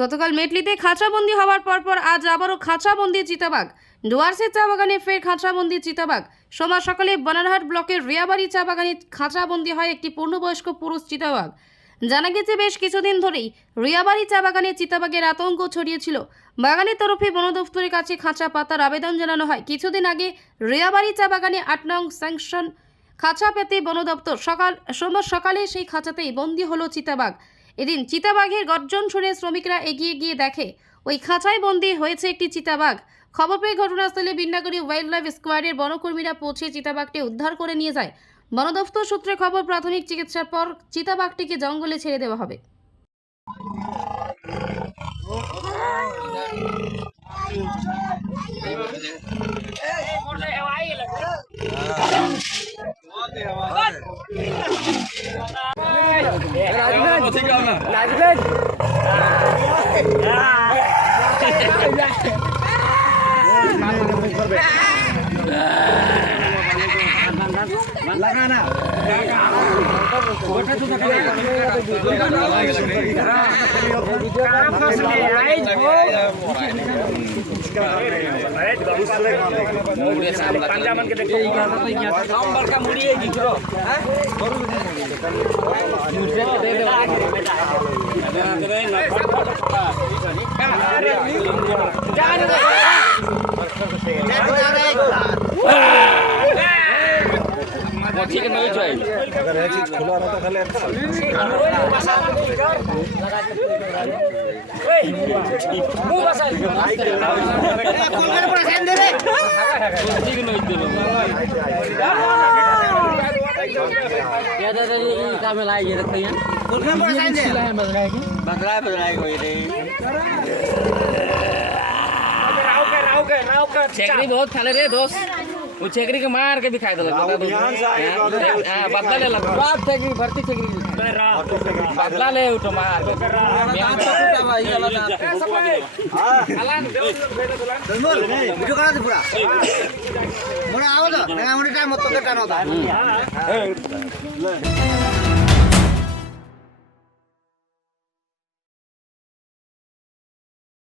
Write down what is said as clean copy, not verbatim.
গতকাল মেটলিতে খাঁচাবন্দি হওয়ার পরপর আজ আবারও খাঁচাবন্দি চিতাবাঘ। ডুয়ার্সের চা বাগানে ফের খাঁচাবন্দি চিতাবাঘ। সোমবার সকালে বানারহাট ব্লকের রিয়াবাড়ি চা বাগানে খাঁচাবন্দি হয় একটি পূর্ণবয়স্ক পুরুষ চিতাবাঘ। জানা গেছে বেশ কিছুদিন ধরেই রিয়াবাড়ি চা বাগানে চিতাবাঘের আতঙ্ক ছড়িয়েছিল। বাগানের তরফে বন দফতরের কাছে খাঁচা পাতার আবেদন জানানো হয়। কিছুদিন আগে রিয়াবাড়ি চা বাগানে ৮ নং স্যাংশন খাঁচা পেতে বন দপ্তর সোমবার সকালে সেই খাঁচাতেই বন্দি হলো চিতাবাঘ। এদিন চিতাবাঘের গর্জন শুনে শ্রমিকরা এগিয়ে গিয়ে দেখে ওই খাঁচায় বন্দি হয়েছে একটি চিতাবাঘ। খবর পেয়ে ঘটনাস্থলে বিন্নাগড়ি ওয়াইল্ড লাইফ স্কোয়াডের বনকর্মীরা পৌঁছে চিতাবাঘটি উদ্ধার করে নিয়ে যায়। বন দফতর সূত্রে খবর, প্রাথমিক চিকিৎসার পর চিতাবাঘটিকে জঙ্গলে ছেড়ে দেওয়া হবে। ठीक है नहीं चाहिए अगर ये चीज खुला रहता खाली अच्छा मुंह बसा ठीक नहीं दे या दादा ये काम लाई ये रखते हैं बोलना बसा दे बदलाए कोई रे राव का चेकरी बहुत खाले रे दोस्त वो चेकरी के मार के भी खाए दला बदला ले लगा बात चेकरी भर्ती चेकरी बदला ले उठो मार बिहान तो टूटा भाई गलत हालान बोल वीडियो करा दे पूरा मोरा आओ तो मैं टाइम मत तो टाइम होता